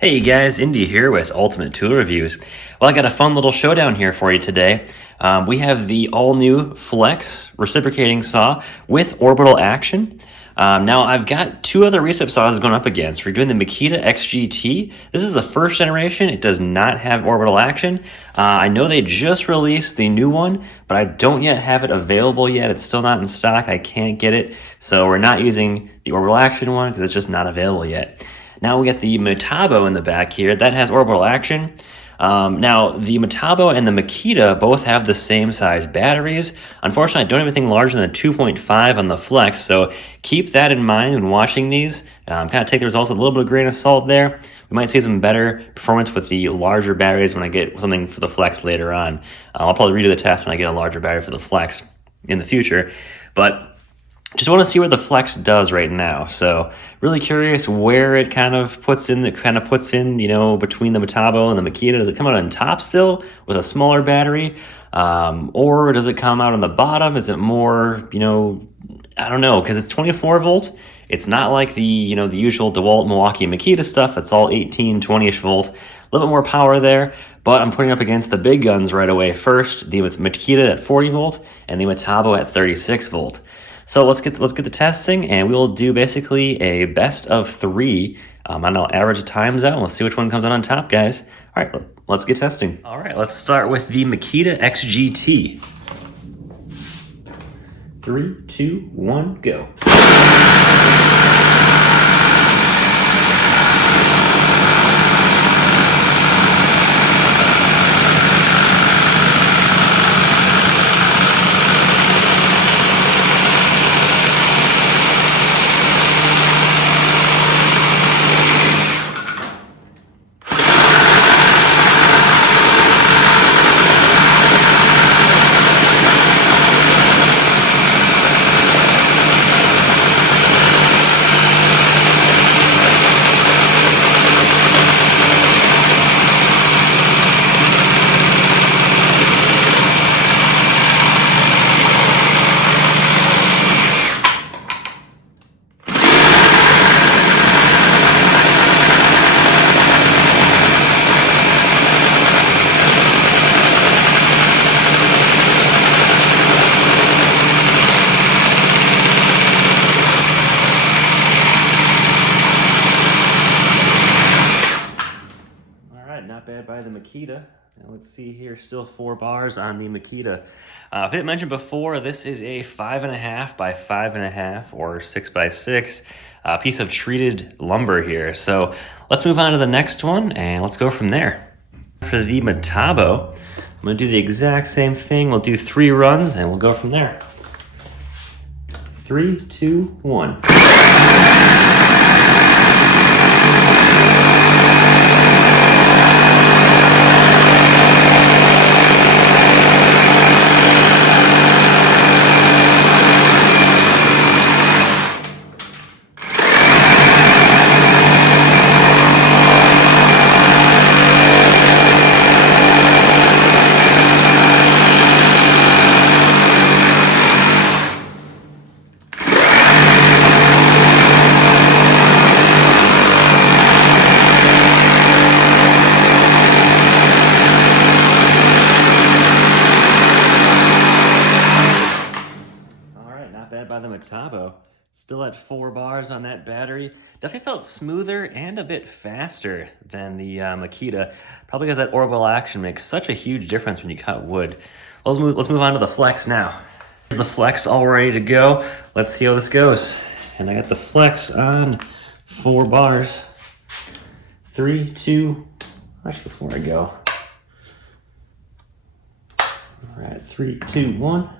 Hey guys, Indy here with Ultimate Tool Reviews. Well, I got a fun little showdown here for you today. We have the all-new Flex reciprocating saw with orbital action. Now, I've got two other recip saws going up against. We're doing the Makita XGT. This is the first generation. It does not have orbital action. I know they just released the new one, but I don't yet have it available yet. It's still not in stock. I can't get it. So we're not using the orbital action one because it's just not available yet. Now we got the Metabo in the back here. That has orbital action. Now, the Metabo and the Makita both have the same size batteries. Unfortunately, I don't have anything larger than a 2.5 on the Flex, so keep that in mind when watching these. Kind of take the results with a little bit of grain of salt there. We might see some better performance with the larger batteries when I get something for the Flex later on. I'll probably redo the test when I get a larger battery for the Flex in the future. But just want to see what the Flex does right now. So really curious where it kind of puts in, you know, between the Metabo and the Makita. Does it come out on top still with a smaller battery? Or does it come out on the bottom? Is it more, you know, I don't know, because it's 24 volt. It's not like the, you know, the usual DeWalt, Milwaukee, Makita stuff. It's all 18, 20-ish volt. A little bit more power there, but I'm putting up against the big guns right away. First, the Makita at 40 volt and the Metabo at 36 volt. So let's get the testing, and we'll do basically a best of three. And I'll average the times out, and we'll see which one comes out on top, guys. All right, let's get testing. All right, let's start with the Makita XGT. 3, 2, 1, go. Not bad by the Makita. Now let's see here, still 4 bars on the Makita. I didn't mention before, this is a 5.5 by 5.5 or 6 by 6 piece of treated lumber here. So let's move on to the next one and let's go from there. For the Metabo, I'm going to do the exact same thing. We'll do 3 runs and we'll go from there. 3, 2, 1. By the Metabo, still at 4 bars on that battery. Definitely felt smoother and a bit faster than the Makita, probably because that orbital action makes such a huge difference when you cut wood. Let's move on to the Flex now. The Flex all ready to go. Let's see how this goes. And I got the Flex on 4 bars. 3, 2, actually before I go. All right, 3, 2, 1.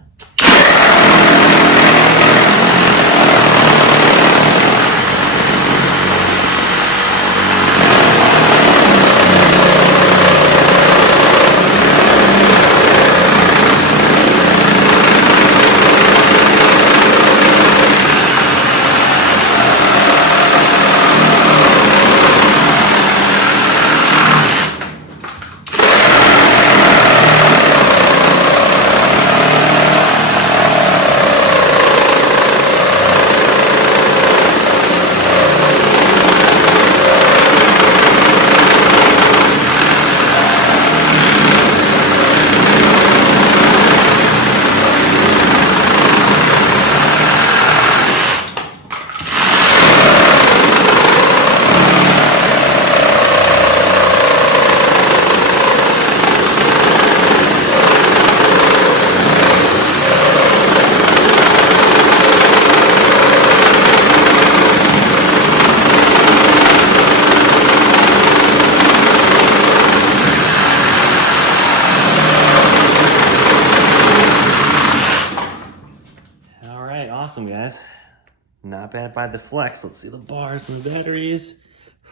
not bad by the flex. Let's see the bars and the batteries.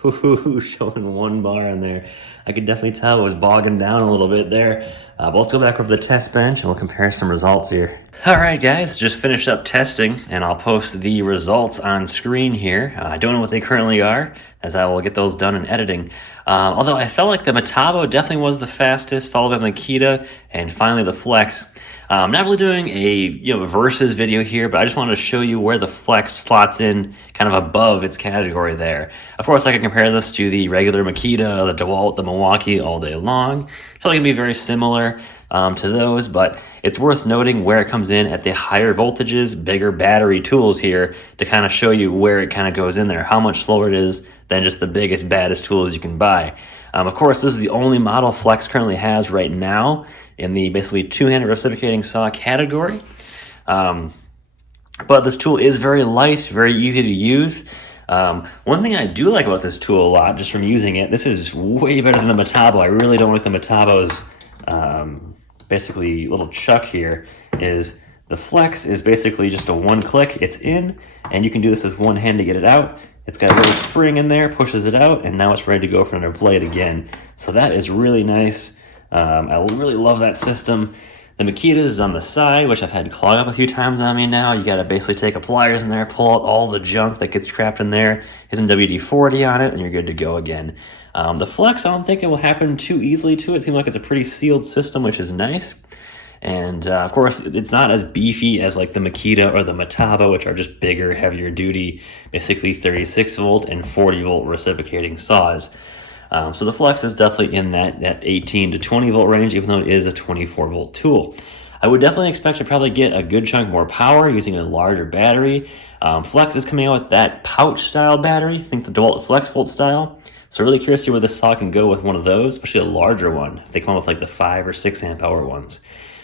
Ooh, showing 1 bar in there. I could definitely tell it was bogging down a little bit there. But let's go back over the test bench and we'll compare some results here. All right, guys, just finished up testing and I'll post the results on screen here. I don't know what they currently are, as I will get those done in editing. Although I felt like the Metabo definitely was the fastest, followed by Makita, and finally the Flex. I'm not really doing a versus video here, but I just wanted to show you where the Flex slots in kind of above its category there. Of course, I can compare this to the regular Makita, the DeWalt, the Milwaukee all day long. It's probably going to be very similar to those, but it's worth noting where it comes in at the higher voltages, bigger battery tools here to kind of show you where it kind of goes in there, how much slower it is than just the biggest, baddest tools you can buy. Of course, this is the only model Flex currently has right now in the basically two-handed reciprocating saw category. But this tool is very light, very easy to use. One thing I do like about this tool a lot, just from using it, this is way better than the Metabo. I really don't like the Metabo's basically little chuck here, is the Flex is basically just a one click, it's in, and you can do this with one hand to get it out. It's got a little spring in there, pushes it out, and now it's ready to go for another blade again. So that is really nice. I really love that system. The Makita is on the side, which I've had to clog up a few times on me now. You gotta basically take a pliers in there, pull out all the junk that gets trapped in there, hit some WD-40 on it, and you're good to go again. The Flex, I don't think it will happen too easily to it. It seems like it's a pretty sealed system, which is nice. And of course, it's not as beefy as like the Makita or the Metabo, which are just bigger, heavier duty, basically 36 volt and 40 volt reciprocating saws. So the Flex is definitely in that 18 to 20 volt range, even though it is a 24 volt tool. I would definitely expect to probably get a good chunk more power using a larger battery. Flex is coming out with that pouch style battery, I think the DeWalt Flex Volt style. So really curious to see where this saw can go with one of those, especially a larger one. They come out with like the 5 or 6 amp hour ones.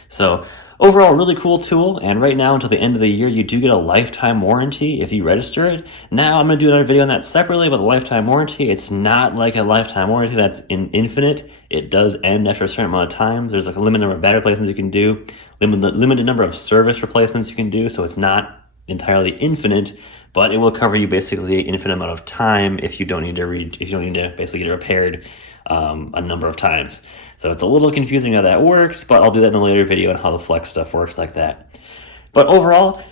So overall, really cool tool, and right now until the end of the year, you do get a lifetime warranty if you register it. Now, I'm going to do another video on that separately about the lifetime warranty. It's not like a lifetime warranty that's infinite. It does end after a certain amount of time. There's like a limited number of battery replacements you can do, limited number of service replacements you can do, so it's not entirely infinite, but it will cover you basically an infinite amount of time if you don't need to basically get it repaired a number of times. So it's a little confusing how that works, but I'll do that in a later video on how the Flex stuff works like that. But overall,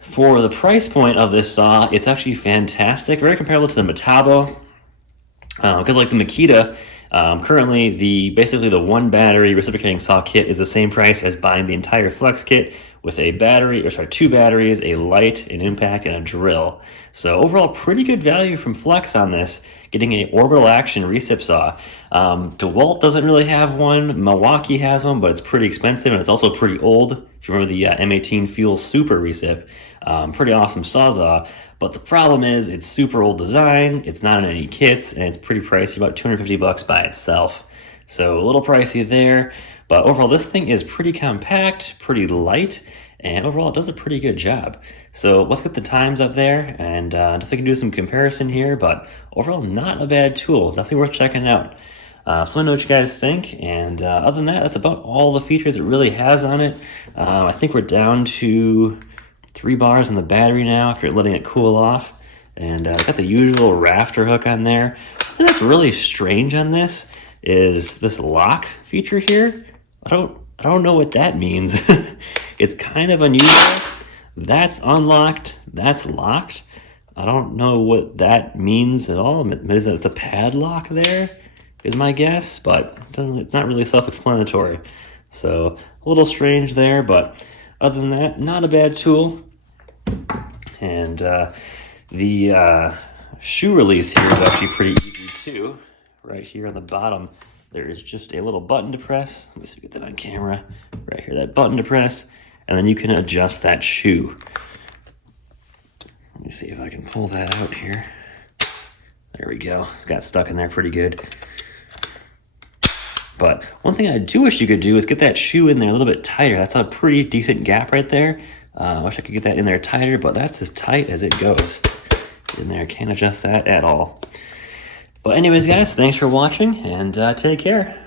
for the price point of this saw, it's actually fantastic, very comparable to the Metabo, because like the Makita, currently basically the one battery reciprocating saw kit is the same price as buying the entire Flex kit with a battery, or sorry, 2 batteries, a light, an impact, and a drill. So overall, pretty good value from Flex on this, getting a orbital action recip saw. DeWalt doesn't really have one. Milwaukee has one, but it's pretty expensive, and it's also pretty old. If you remember the M18 Fuel Super recip, pretty awesome sawzall. But the problem is it's super old design, it's not in any kits, and it's pretty pricey, about $250 by itself. So a little pricey there, but overall this thing is pretty compact, pretty light, and overall it does a pretty good job. So let's get the times up there, and definitely can do some comparison here, but overall not a bad tool, definitely worth checking out. So let me know what you guys think, and other than that, that's about all the features it really has on it. I think we're down to 3 bars in the battery now after letting it cool off, and got the usual rafter hook on there. What that's really strange on this is this lock feature here. I don't know what that means. It's kind of unusual. That's unlocked, that's locked. I don't know what that means at all. Maybe it's a padlock there, is my guess, but it's not really self-explanatory. So a little strange there, but other than that, not a bad tool. And the shoe release here is actually pretty easy too. Right here on the bottom, there is just a little button to press. Let me see if we get that on camera. Right here, that button to press, and then you can adjust that shoe. Let me see if I can pull that out here. There we go. It's got stuck in there pretty good. But one thing I do wish you could do is get that shoe in there a little bit tighter. That's a pretty decent gap right there. I wish I could get that in there tighter, but that's as tight as it goes in there. Can't adjust that at all. But anyways, guys, thanks for watching, and take care.